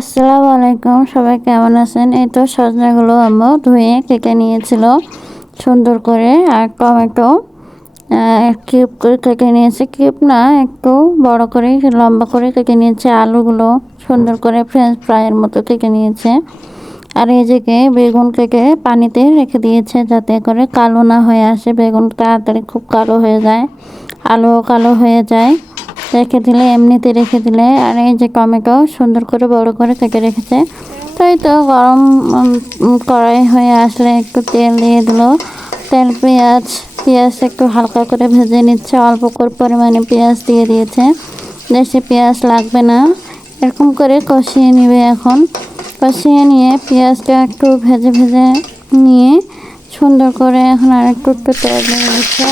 আসসালামু আলাইকুম, সবাই কেমন আছেন? এই তো সজনাগুলো আম্মু ধুয়ে কেটে নিয়েছিল সুন্দর করে। আর টমেটো কিউব করে কেটে নিয়েছে, কিউব না একটু বড় করে লম্বা করে কেটে নিয়েছে। আলুগুলো সুন্দর করে ফ্রেঞ্চ ফ্রাইয়ের মতো কেটে নিয়েছে। আর এই যে বেগুন কেটে পানিতে রেখে দিয়েছে যাতে করে কালো না হয়ে আসে। বেগুন তাড়াতাড়ি খুব কালো হয়ে যায়, আলুও কালো হয়ে যায় রেখে দিলে, এমনিতে রেখে দিলে। আর এই যে টমেটো সুন্দর করে বড় করে কেটে রেখেছে। তো এই তো গরম কড়াই হয়ে আসলে একটু তেল দিয়ে দিল। তেল পেঁয়াজ একটু হালকা করে ভেজে নিচ্ছে, অল্প করে পরিমাণে পেঁয়াজ দিয়ে দিয়েছে, বেশি পেঁয়াজ লাগবে না। এরকম করে কষিয়ে নিবে। এখন কষিয়ে নিয়ে পেঁয়াজটা একটু ভেজে ভেজে নিয়ে সুন্দর করে এখন আর একটু তেল দিয়ে দিচ্ছে,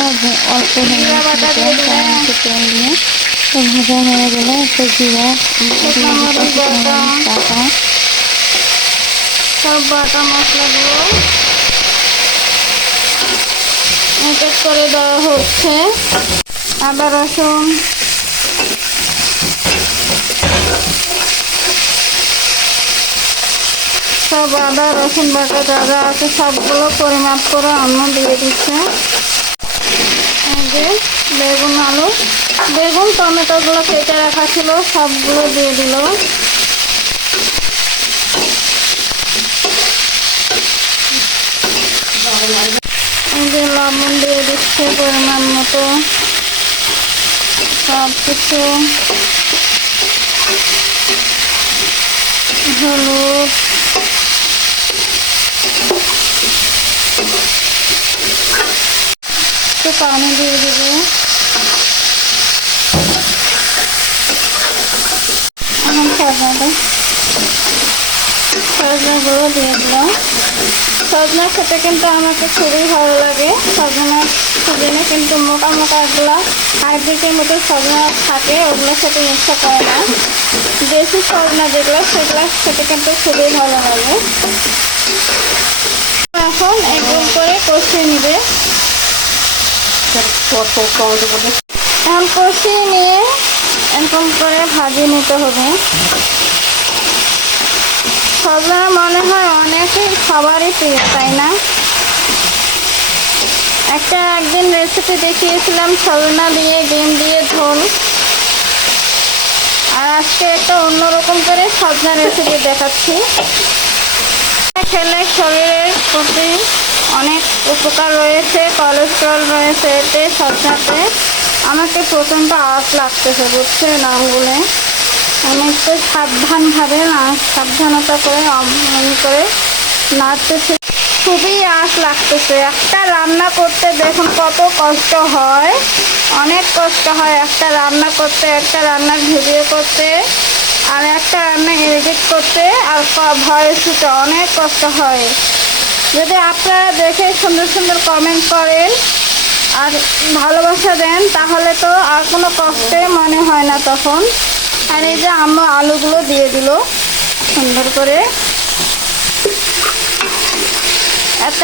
অল্প তেল দিয়ে ভাজা হয়ে গেলে একটু জিরা টাকা সব বাটা মশলাগুলো এক এক করে দেওয়া হচ্ছে। আদা রসুন সব আদা রসুন বাটা যা যা আছে সবগুলো পরিমাপ করে আম্মু দিয়ে দিচ্ছে। এই যে বেগুন আলু বেগুন টমেটোগুলো কেটে রাখা ছিল সবগুলো দিয়ে দিল। এই যে লবণ দিয়ে দিচ্ছে পরিমাণ মতো, সব কিছু হলুদ একটু পানি দিয়ে দেবে। এখন সজনাগুলো দিয়ে দিলাম। সজনা খেতে কিন্তু আমাকে খুবই ভালো লাগে। সজনা সিজনে কিন্তু মোটা মোটা এগুলো হাইব্রিডের মতো সজনা থাকে, ওগুলো খেতে ইচ্ছা করে না। দেশি সজনা যেগুলো সেগুলো খেতে কিন্তু খুবই ভালো লাগে। এখন একদম করে কষিয়ে নিবে। এখন কষিয়ে নিয়ে এরকম করে ভাজিয়ে নিতে হবে। সজনা মনে হয় অনেকের সবারই প্রিয়, তাই না? একদিন রেসিপি দেখিয়েছিলাম সজনা দিয়ে ডিম দিয়ে ঝোল, আর আজকে একটা অন্যরকম করে সজনা রেসিপি দেখাচ্ছি। খেলে শরীরের প্রতি অনেক উপকার রয়েছে, কোলেস্ট্রল রয়েছে এতে সজনাতে। আমাকে প্রচণ্ড আঁচ লাগতেছে, বুঝছেন আঙুলে। আমি একটু সাবধানতা করে করে নাড়তেছি। খুবই আঁচ লাগতেছে। একটা রান্না করতে দেখুন কত কষ্ট হয়, অনেক কষ্ট হয় একটা রান্না করতে, একটা রান্নার ভিডিও করতে, আর একটা রান্না এডিট করতে, আর ভয়েস দিতে অনেক কষ্ট হয়। যদি আপনারা দেখে সুন্দর সুন্দর কমেন্ট করেন আর ভালোবাসা দেন তাহলে তো আর কোনো কষ্টে মনে হয় না তখন। আর এই যে আম্মু আলুগুলো দিয়ে দিল সুন্দর করে।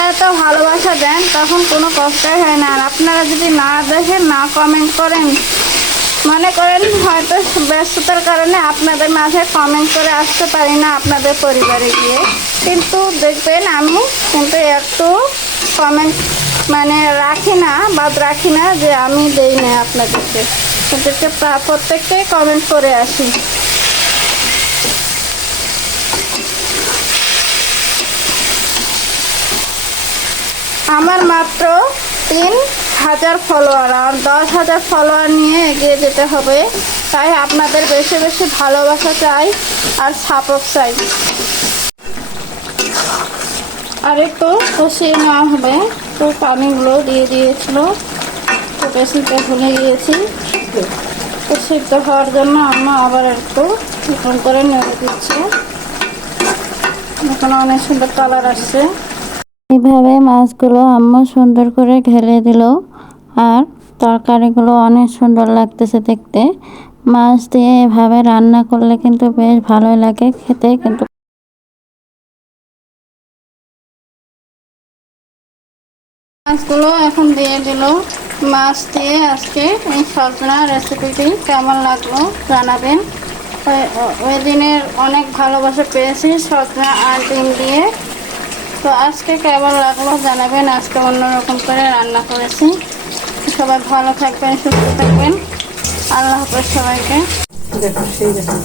এত ভালোবাসা দেন তখন কোনো কষ্টই হয় না। আর আপনারা যদি না দেখেন, না কমেন্ট করেন, মনে করেন হয়তো ব্যস্ততার কারণে আপনাদের মাঝে কমেন্ট করে আসতে পারি না আপনাদের পরিবারে গিয়ে, কিন্তু দেখবেন আমি কিন্তু একটু কমেন্ট বাদ রাখি না যে আমি দেই না আপনাদেরকে। প্রত্যেককে কমেন্ট করে আসি। আমার মাত্র 3000 ফলোয়ার, আর 10,000 ফলোয়ার নিয়ে এগিয়ে যেতে হবে। তাই আপনাদের বেশি বেশি ভালোবাসা চাই আর সাপোর্ট চাই। আর একটু কষিয়ে নেওয়া হবে। তো পানিগুলো দিয়ে দিয়েছিল, তো বেশিটা ভুলে গিয়েছি। তো সিদ্ধ হওয়ার জন্য আমরা আবার একটু নতুন করে নেড়ে দিচ্ছি। এখন অনেক সুন্দর কালার আসছে। এইভাবে মাছগুলো আম্মু সুন্দর করে ঢেলে দিল, আর তরকারিগুলো অনেক সুন্দর লাগতেছে দেখতে। মাছ দিয়ে এভাবে রান্না করলে কিন্তু বেশ ভালোই লাগে খেতে। কিন্তু মাছগুলো এখন দিয়ে দিল। মাছ দিয়ে আজকে এই সজনা রেসিপিটি কেমন লাগলো জানাবেন। ওই দিনের অনেক ভালোবাসা পেয়েছি সজনা আর ডিম দিয়ে। তো আজকে কেমন লাগলো জানাবেন। আজকে অন্যরকম করে রান্না করেছি। সবাই ভালো থাকবেন, সুস্থ থাকবেন। আল্লাহ হাফেজ সবাইকে। দেখো সেই দেখো